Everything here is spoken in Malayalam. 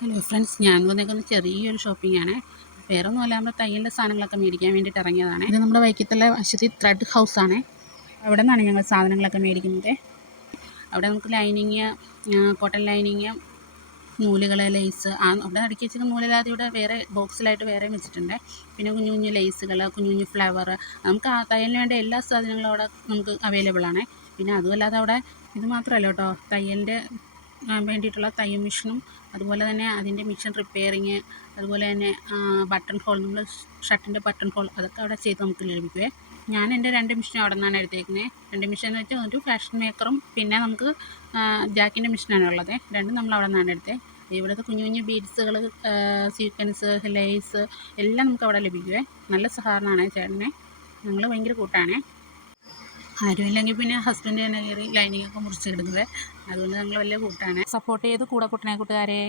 ഹലോ ഫ്രണ്ട്സ്, ഞാൻ വന്നേക്കുന്ന ചെറിയൊരു ഷോപ്പിംഗ് ആണ്. വേറെ ഒന്നുമല്ല, നമ്മുടെ തയ്യലിൻ്റെ സാധനങ്ങളൊക്കെ മേടിക്കാൻ വേണ്ടിയിട്ട് ഇറങ്ങിയതാണ്. ഇത് നമ്മുടെ വൈക്കത്തുള്ള അശ്വതി ത്രെഡ് ഹൗസ് ആണ്. അവിടെ നിന്നാണ് ഞങ്ങൾ സാധനങ്ങളൊക്കെ മേടിക്കുന്നത്. അവിടെ നമുക്ക് ലൈനിങ്, കോട്ടൺ ലൈനിങ്, നൂലുകൾ, ലേസ് അവിടെ അടുക്കി വെച്ചിരിക്കുന്ന നൂലല്ലാതെ ഇവിടെ വേറെ ബോക്സിലായിട്ട് വേറെ വെച്ചിട്ടുണ്ട്. പിന്നെ കുഞ്ഞു കുഞ്ഞു ലേസുകൾ, കുഞ്ഞു കുഞ്ഞു ഫ്ലവർ, നമുക്ക് ആ തയ്യലിന് വേണ്ട എല്ലാ സാധനങ്ങളും അവിടെ നമുക്ക് അവൈലബിൾ ആണ്. പിന്നെ അതുമല്ലാതെ അവിടെ ഇത് മാത്രമല്ല കേട്ടോ, തയ്യലിൻ്റെ വേണ്ടിയിട്ടുള്ള തയ്യൽ മെഷീനും അതുപോലെ തന്നെ അതിൻ്റെ മെഷീൻ റിപ്പയറിങ്, അതുപോലെ തന്നെ ബട്ടൺ ഹോൾ, നമ്മൾ ഷർട്ടിൻ്റെ ബട്ടൺ ഹോൾ അതൊക്കെ അവിടെ ചെയ്ത് നമുക്ക് ലഭിക്കുമേ. ഞാൻ എൻ്റെ 2 മെഷീനും അവിടെ നിന്നാണ് എടുത്തേക്കുന്നത്. 2 മെഷീൻ എന്ന് വെച്ചാൽ ഒരു ഫാഷൻ മേക്കറും പിന്നെ നമുക്ക് ജാക്കിൻ്റെ മെഷീനാണ് ഉള്ളത്. രണ്ടും നമ്മൾ അവിടെ നിന്നാണ് എടുത്തത്. ഇവിടുത്തെ കുഞ്ഞു കുഞ്ഞു ബീഡ്സുകൾ, സീക്വൻസ്, ലേസ് എല്ലാം നമുക്ക് അവിടെ ലഭിക്കുമേ. നല്ല സഹകരണമാണ് ചേട്ടനെ, ഞങ്ങൾ ഭയങ്കര കൂട്ടാണ്. ആരുമില്ലെങ്കിൽ പിന്നെ ഹസ്ബൻഡ് തന്നെ കയറി ലൈനിങ്ങൊക്കെ മുറിച്ചിടുന്നത്. അതുകൊണ്ട് ഞങ്ങൾ വലിയ കൂട്ടാണ്. സപ്പോർട്ട് ചെയ്ത് കൂടെ കൂട്ടണേ കൂട്ടുകാരെ.